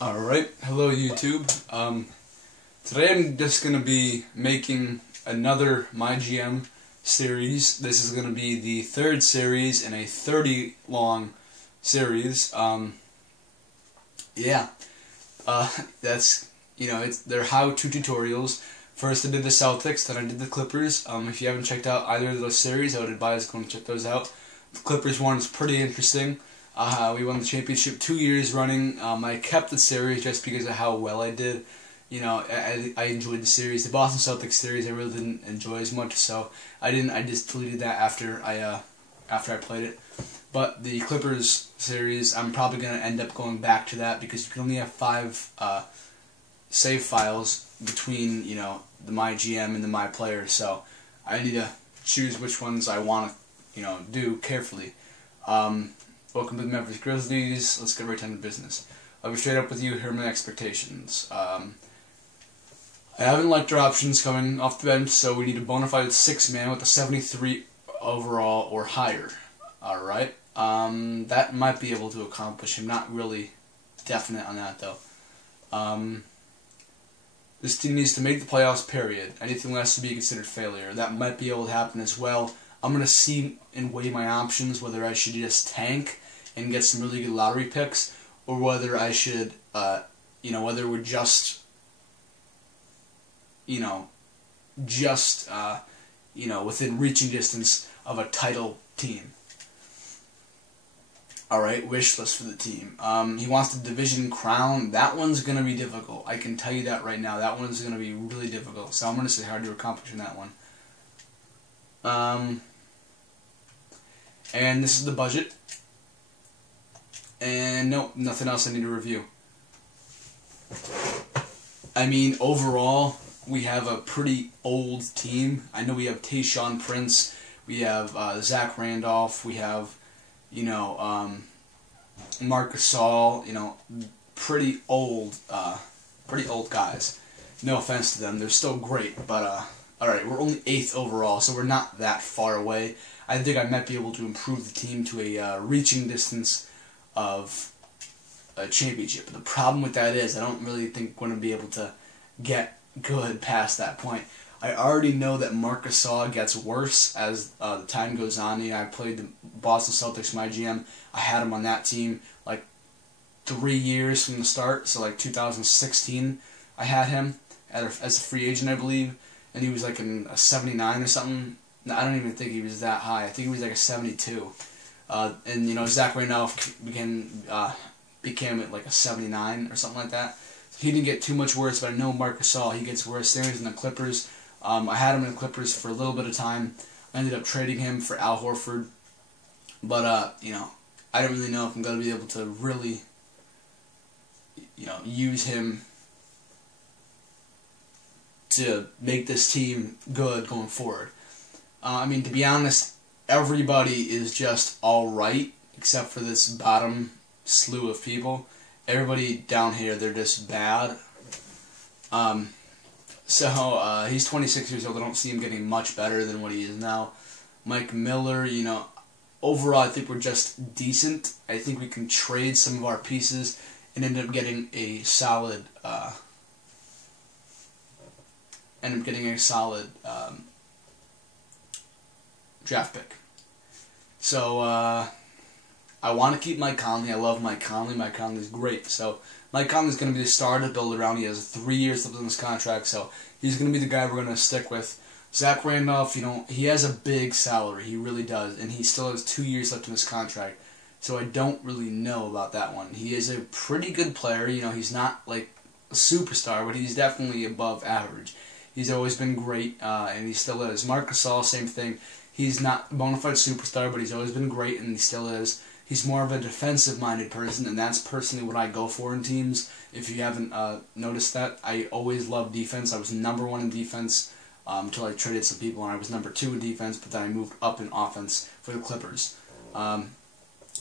Alright, hello YouTube. Today I'm just going to be making another My GM series. This is going to be the third series in a 30 long series. That's, they're how-to tutorials. First I did the Celtics, then I did the Clippers. If you haven't checked out either of those series, I would advise going to check those out. The Clippers one is pretty interesting. We won the championship 2 years running. I kept the series just because of how well I did. I enjoyed the series. The Boston Celtics series I really didn't enjoy as much, so I just deleted that after I played it. But the Clippers series, I'm probably going to end up going back to that because you can only have 5 save files between the My GM and the My Player. So I need to choose which ones I want to do carefully. Welcome to the Memphis Grizzlies. Let's get right down to business. I'll be straight up with you. Here are my expectations. I haven't liked our options coming off the bench, so we need a bona fide 6-man with a 73 overall or higher. Alright. That might be able to accomplish. I'm not really definite on that, though. This team needs to make the playoffs, period. Anything less to be considered failure. That might be able to happen as well. I'm going to see and weigh my options, whether I should just tank and get some really good lottery picks, or whether I should, whether we're just, within reaching distance of a title team. Alright, wish list for the team. He wants the division crown. That one's going to be difficult. I can tell you that right now. That one's going to be really difficult. So I'm going to say hard to accomplish in that one. And this is the budget. And nope, nothing else I need to review. I mean, overall, we have a pretty old team. I know we have Tayshaun Prince, we have Zach Randolph, we have, Marc Gasol, pretty old guys. No offense to them, they're still great, but alright, we're only 8th overall, so we're not that far away. I think I might be able to improve the team to a reaching distance of a championship. But the problem with that is I don't really think we're going to be able to get good past that point. I already know that Marc Gasol gets worse as the time goes on. I played the Boston Celtics, My GM. I had him on that team like 3 years from the start, so like 2016 I had him as a free agent, I believe, and he was like a 79 or something. I don't even think he was that high. I think he was like a 72. And Zach Randolph became like a 79 or something like that. So he didn't get too much worse, but I know Marc Gasol, he gets worse. Same as in the Clippers. I had him in the Clippers for a little bit of time. I ended up trading him for Al Horford. But I don't really know if I'm going to be able to really use him to make this team good going forward. I mean, to be honest, everybody is just alright, except for this bottom slew of people. Everybody down here, they're just bad. He's 26 years old. I don't see him getting much better than what he is now. Mike Miller, overall I think we're just decent. I think we can trade some of our pieces and end up getting a solid, draft pick. So, I want to keep Mike Conley. I love Mike Conley. Mike Conley's great. So, Mike Conley's going to be the star to build around. He has 3 years left on his contract, so he's going to be the guy we're going to stick with. Zach Randolph, he has a big salary. He really does. And he still has 2 years left on his contract. So I don't really know about that one. He is a pretty good player. He's not like a superstar, but he's definitely above average. He's always been great, and he still is. Marc Gasol, same thing. He's not a bona fide superstar, but he's always been great, and he still is. He's more of a defensive-minded person, and that's personally what I go for in teams. If you haven't noticed that, I always loved defense. I was number 1 in defense until I traded some people, and I was number 2 in defense, but then I moved up in offense for the Clippers. That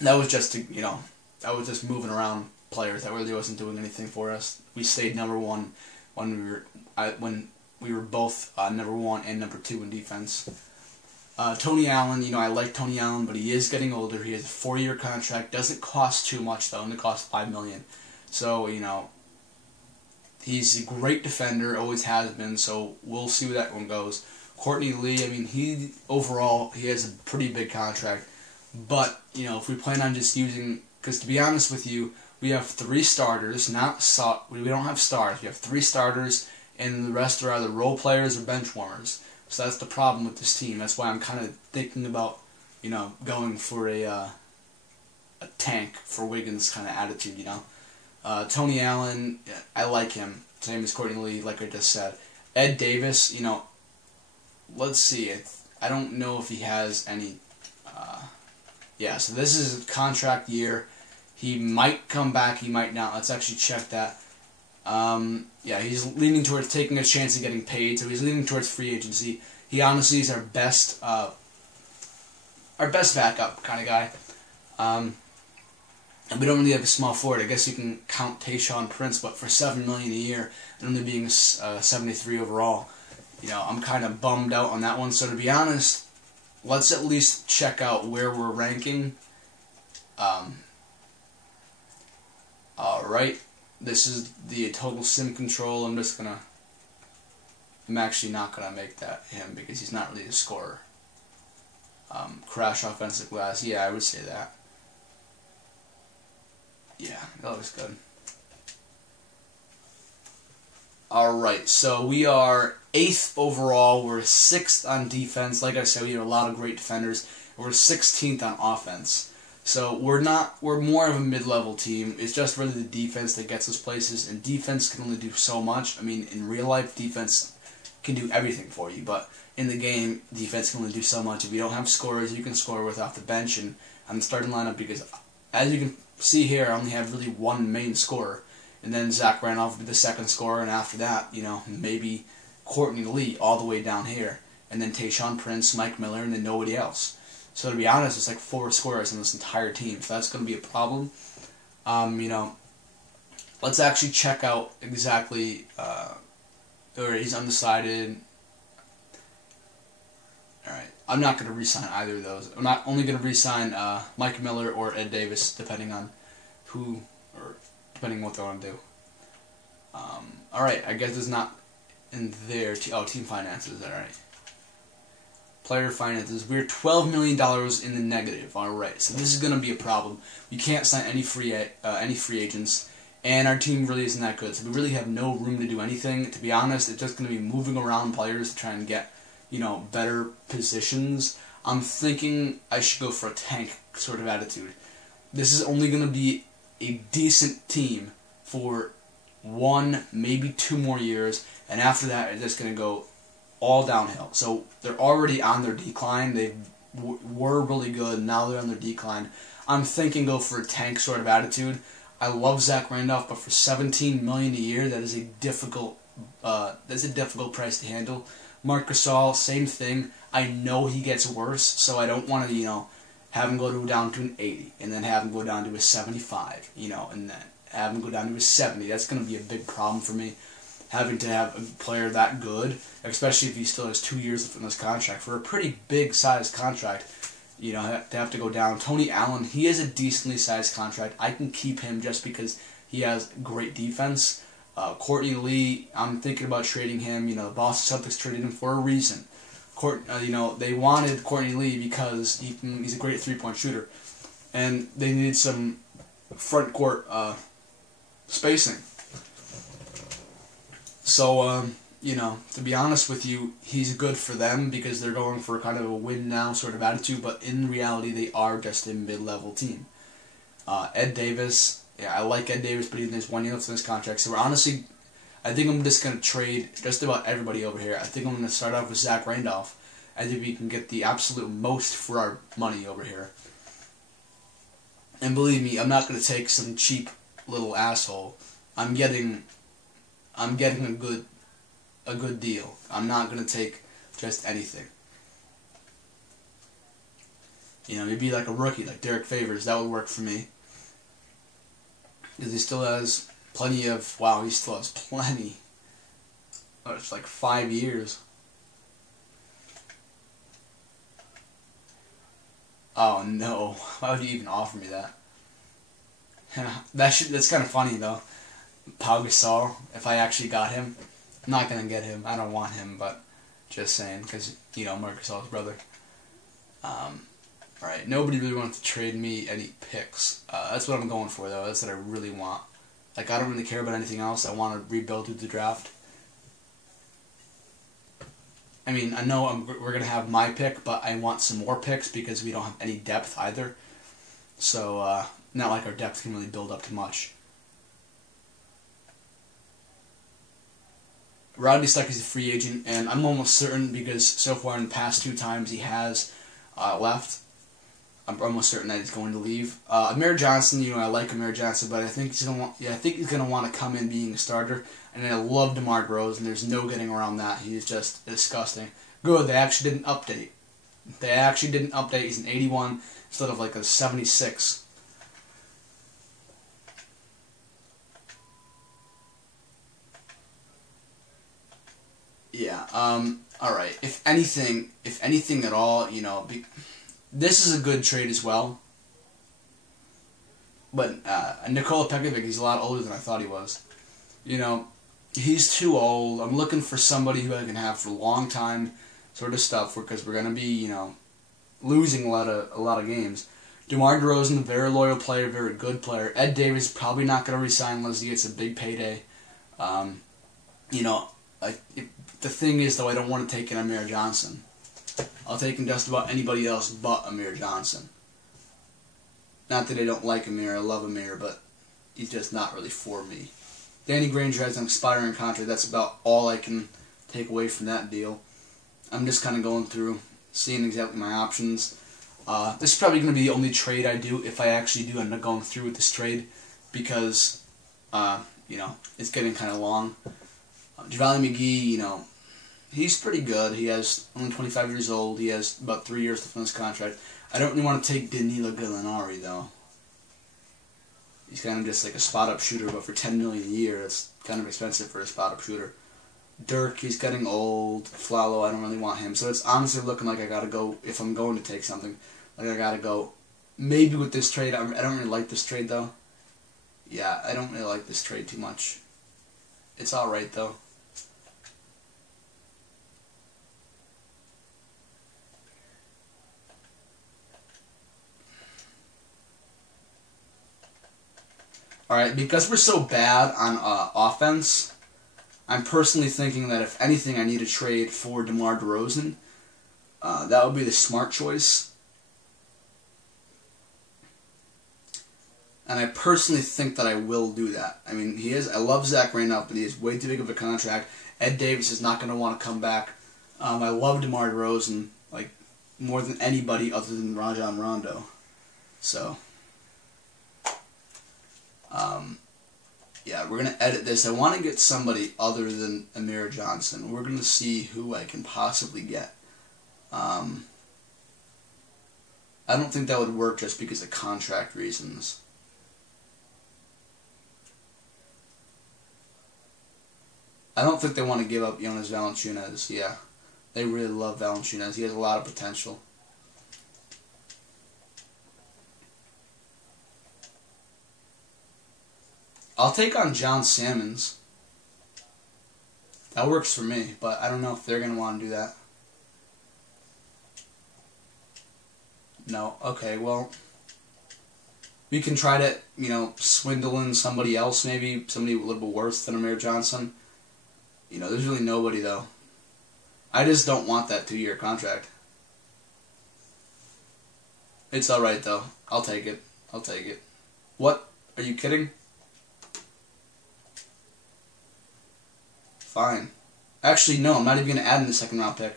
was just I was just moving around players. That really wasn't doing anything for us. We stayed number 1 when we were both number 1 and number 2 in defense. Tony Allen, I like Tony Allen, but he is getting older. He has a 4-year contract. Doesn't cost too much, though. Only costs $5 million. So, you know, he's a great defender, always has been, so we'll see where that one goes. Courtney Lee, I mean, he has a pretty big contract, but, you know, if we plan on just using, because to be honest with you, we have 3 starters, we don't have stars, we have 3 starters, and the rest are either role players or bench warmers. So that's the problem with this team. That's why I'm kind of thinking about, you know, going for a tank for Wiggins kind of attitude, you know. Tony Allen, I like him. Same as Courtney Lee, like I just said. Ed Davis, you know, let's see. I don't know if he has any. Yeah, so this is a contract year. He might come back, he might not. Let's actually check that. Yeah, he's leaning towards taking a chance of getting paid, so he's leaning towards free agency. He honestly is our best backup kind of guy. And we don't really have a small forward. I guess you can count Tayshaun Prince, but for $7 million a year and only being 73 overall, you know, I'm kind of bummed out on that one. So to be honest, let's at least check out where we're ranking. Alright, this is the total sim control. I'm actually not gonna make that him because he's not really a scorer. Crash offensive glass, yeah, I would say that. Yeah, that looks good. Alright, so we are 8th overall. We're 6th on defense. Like I said, we have a lot of great defenders. We're 16th on offense. So we're more of a mid-level team. It's just really the defense that gets us places, and defense can only do so much. I mean, in real life, defense can do everything for you, but in the game, defense can only do so much. If you don't have scorers, you can score with off the bench and on the starting lineup, because as you can see here, I only have really one main scorer, and then Zach Randolph will be the second scorer, and after that, you know, maybe Courtney Lee all the way down here, and then Tayshaun Prince, Mike Miller, and then nobody else. So to be honest, it's like 4 scorers in this entire team, so that's going to be a problem. You know, let's actually check out exactly, or he's undecided. Alright, I'm not going to re-sign either of those. I'm not only going to re-sign Mike Miller or Ed Davis, depending on depending on what they want to do. Alright, I guess it's not in there. Team finances, alright. Player finances. We're $12 million in the negative. Alright, so this is going to be a problem. We can't sign any free agents, and our team really isn't that good. So we really have no room to do anything. To be honest, it's just going to be moving around players to try and get, you know, better positions. I'm thinking I should go for a tank sort of attitude. This is only going to be a decent team for 1, maybe 2 more years, and after that it's just going to go all downhill. So they're already on their decline. They were really good. Now they're on their decline. I'm thinking go for a tank sort of attitude. I love Zach Randolph, but for $17 million a year, that is a difficult price to handle. Marc Gasol, same thing. I know he gets worse, so I don't want to, you know, have him go down to an 80, and then have him go down to a 75, you know, and then have him go down to a 70. That's going to be a big problem for me, having to have a player that good, especially if he still has 2 years left in this contract. For a pretty big-sized contract, you know, to have to go down. Tony Allen, he has a decently sized contract. I can keep him just because he has great defense. Courtney Lee, I'm thinking about trading him. You know, the Boston Celtics traded him for a reason. You know, they wanted Courtney Lee because he's a great three-point shooter, and they needed some front court spacing. So, you know, to be honest with you, he's good for them because they're going for kind of a win-now sort of attitude, but in reality, they are just a mid-level team. Ed Davis, yeah, I like Ed Davis, but he has 1 year left in his contract, so we're honestly, I think I'm just going to trade just about everybody over here. I think I'm going to start off with Zach Randolph. I think we can get the absolute most for our money over here. And believe me, I'm not going to take some cheap little asshole. I'm getting a good deal. I'm not going to take just anything. You know, maybe like a rookie, like Derek Favors. That would work for me. Because he still has plenty of... Wow, he still has plenty. Oh, it's like 5 years. Oh, no. Why would you even offer me that? That's kind of funny though. Pau Gasol, if I actually got him, I'm not gonna get him. I don't want him, but just saying, because you know Marc Gasol's brother. Alright, nobody really wants to trade me any picks. That's what I'm going for though. That's what I really want. Like, I don't really care about anything else. I want to rebuild through the draft. I mean, I know we're going to have my pick, but I want some more picks because we don't have any depth either. So, not like our depth can really build up too much. Rodney Stuck is a free agent, and I'm almost certain, because so far in the past 2 times he has left, I'm almost certain that he's going to leave. Amir Johnson, you know, I like Amir Johnson, but I think he's gonna want to come in being a starter. And I love DeMar DeRozan. There's no getting around that. He's just disgusting. Good, they actually did an update. He's an 81 instead of like a 76. Yeah. All right. If anything at all, you know. This is a good trade as well. But Nikola Pekovic, he's a lot older than I thought he was. You know, he's too old. I'm looking for somebody who I can have for a long time, sort of stuff, because we're going to be, you know, losing a lot of games. DeMar DeRozan, a very loyal player, very good player. Ed Davis probably not going to resign unless he gets a big payday. You know, the thing is, though, I don't want to take an Amir Johnson. I'll take him just about anybody else but Amir Johnson. Not that I don't like Amir, I love Amir, but he's just not really for me. Danny Granger has an expiring contract. That's about all I can take away from that deal. I'm just kind of going through, seeing exactly my options. This is probably going to be the only trade I do if I actually do end up going through with this trade, because, you know, it's getting kind of long. JaVale McGee, you know, he's pretty good. He has only 25 years old. He has about 3 years left on his contract. I don't really want to take Danilo Gallinari, though. He's kind of just like a spot-up shooter, but for $10 million a year, it's kind of expensive for a spot-up shooter. Dirk, he's getting old. Flalo, I don't really want him. So it's honestly looking like I gotta go, if I'm going to take something, like I gotta go maybe with this trade. I don't really like this trade, though. Yeah, I don't really like this trade too much. It's alright, though. Alright, because we're so bad on offense, I'm personally thinking that if anything I need to trade for DeMar DeRozan, that would be the smart choice. And I personally think that I will do that. I mean, I love Zach Randolph, but he is way too big of a contract. Ed Davis is not going to want to come back. I love DeMar DeRozan, like, more than anybody other than Rajon Rondo. So, yeah, we're going to edit this. I want to get somebody other than Amir Johnson. We're going to see who I can possibly get. I don't think that would work just because of contract reasons. I don't think they want to give up Jonas Valanciunas. Yeah, they really love Valanciunas. He has a lot of potential. I'll take on John Salmons. That works for me, but I don't know if they're going to want to do that. No. Okay, well, we can try to, you know, swindle in somebody else, maybe somebody a little bit worse than Amir Johnson. You know, there's really nobody, though. I just don't want that 2-year contract. It's alright, though. I'll take it. I'll take it. What? Are you kidding? Fine. Actually, no, I'm not even going to add in the second round pick.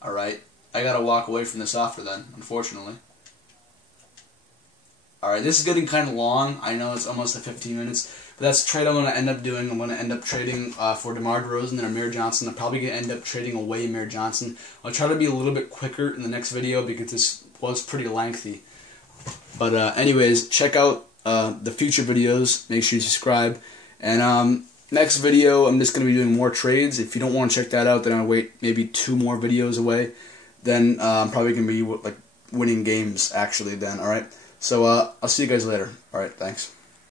Alright. I gotta walk away from this offer then, unfortunately. Alright, this is getting kind of long. I know it's almost at 15 minutes. But that's the trade I'm going to end up doing. I'm going to end up trading for DeMar DeRozan and Amir Johnson. I'm probably going to end up trading away Amir Johnson. I'll try to be a little bit quicker in the next video because this was pretty lengthy. But anyways, check out the future videos. Make sure you subscribe. And next video, I'm just going to be doing more trades. If you don't want to check that out, then I'll wait maybe 2 more videos away. Then I'm probably going to be like winning games, actually, then. Alright? So I'll see you guys later. All right, thanks.